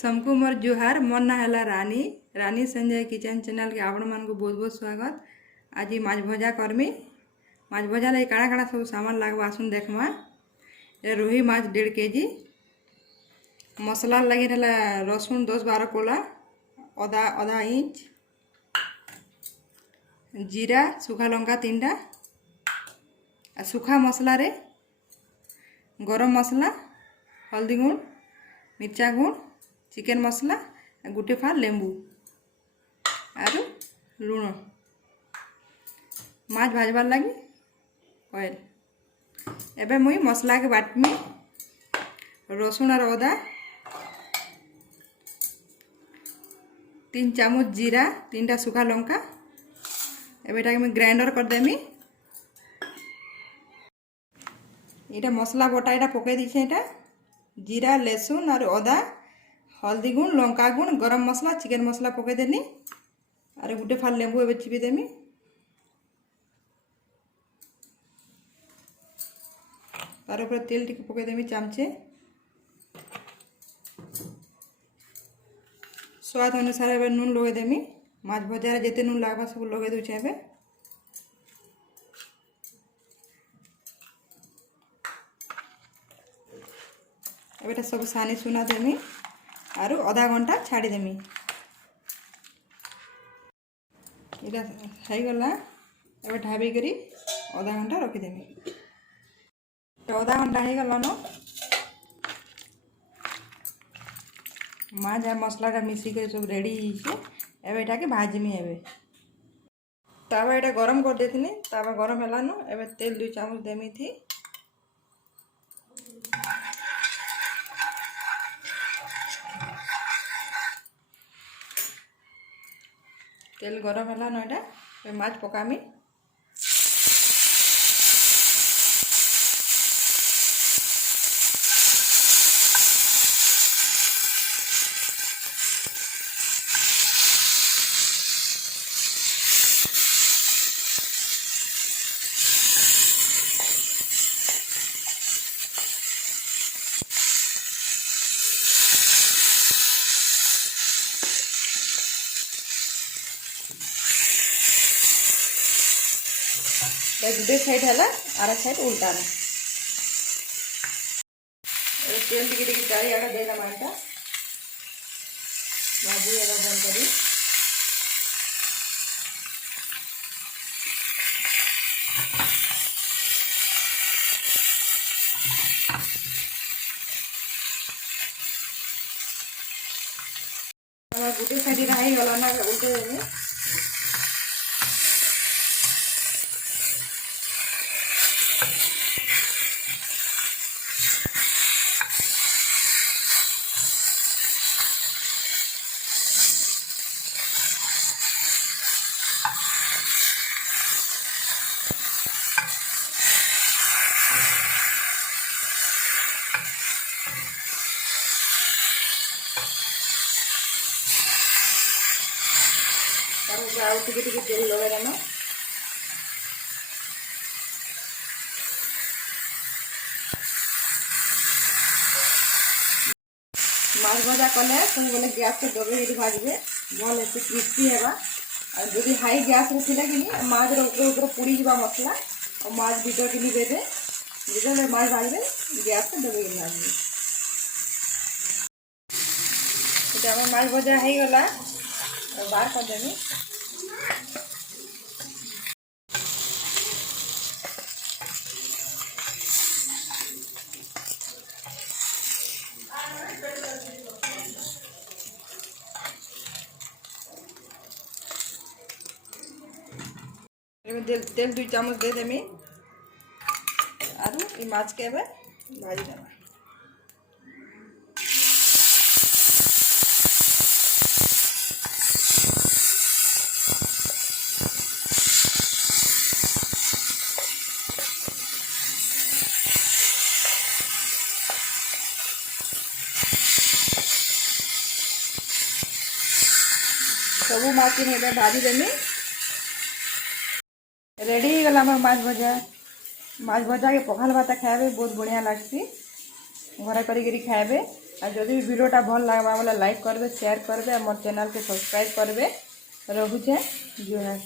समकु मोर जुहार मोर ना है रानी रानी Sanjay kitchen channel के आपण मान को बहुत बहुत स्वागत। आज माछ भजा करमी। माछ भजा लगे काଣା काଣା सब सामान लागबा आसुन देखमा। रोही माछ 1.5 केजी। मसला लगे रहा रसुन 10-12 कोला, अदा आधा इंच, जीरा सूखा लंका 3टा, सूखा मसला रे गरम मसला, हल्दी गुण, मिर्चा गुण, चिकेन मसला, गोटे फार लेंबू आरु लुण। माछ भाजबार लगी ऑयल। एबे मुई मसला के बाटमी। रसुन और अदा, 3 चामच जीरा, 3टा सूखा लंका। एबेटा मैं ग्राइंडर कर देमी। इटा मसला बटा इटा पके दीछे। इटा जीरा लहसुन और अदा, हल्दी गुण, लंका गुण, गरम मसला, चिकेन मसला पके देनी और गोटे फाल लेंबू एबे चिपी देमी। तार ऊपर तेल टिके पके देमी चामचे। स्वाद अनुसार एबे नून लगे देमी। माछ भजा रे जेते नून लागबा सब लगे दूचे। एबे एबेटा सब सानी सुना देमी आरु आधा घंटा छाड़ी देमी। इटा हो गला। एबे ढाबी करी आधा घंटा रखी देमी। तो आधा घंटा हो गला न। माछ और मसला मिसी के सब रेडी है। एबे एटा के भाजमी। एबे तावा एटा गरम कर देथिनी। तावा गरम होला न। एबे तेल 2 चामच देमी थी। तेल गरम होला न। एटा माछ पकामी। गुटे साइड है आर साइड उल्टा ना। तेल टिके चारि आड़ा देना माइटा भाजी एगा बंद करी। गुटे साइड रही गला ना उल्टे देनी। टिके तेल लगे देना। माछ भजा कले सब बोले गैस के दबे भाजबे भल से क्रिस्पी हेबा। और जदि हाई गैस रे थिले कि माछ रे ऊपर पुड़ी जीवा मसला और माछ भीतर कि देबे जेते माछ भाजबे गैस के दबे भाजबे। एटा हमर माछ भजा हो गला। बाहर कर देबे। तेल 2 चामच दे देमी आरु ई माछ के एबे भाजी देना। सबू माछ के भाजी देमी। रेडी गला माछ भजा। माछ भजा के पखाल भात खाए बहुत बढ़िया लगसी। घरे करी खाए। और जदि भी वीडियोटा भल लगवा बोले लाइक करबे, शेयर करबे और मोर चैनल के सब्सक्राइब करबे। रहुचे जुहार।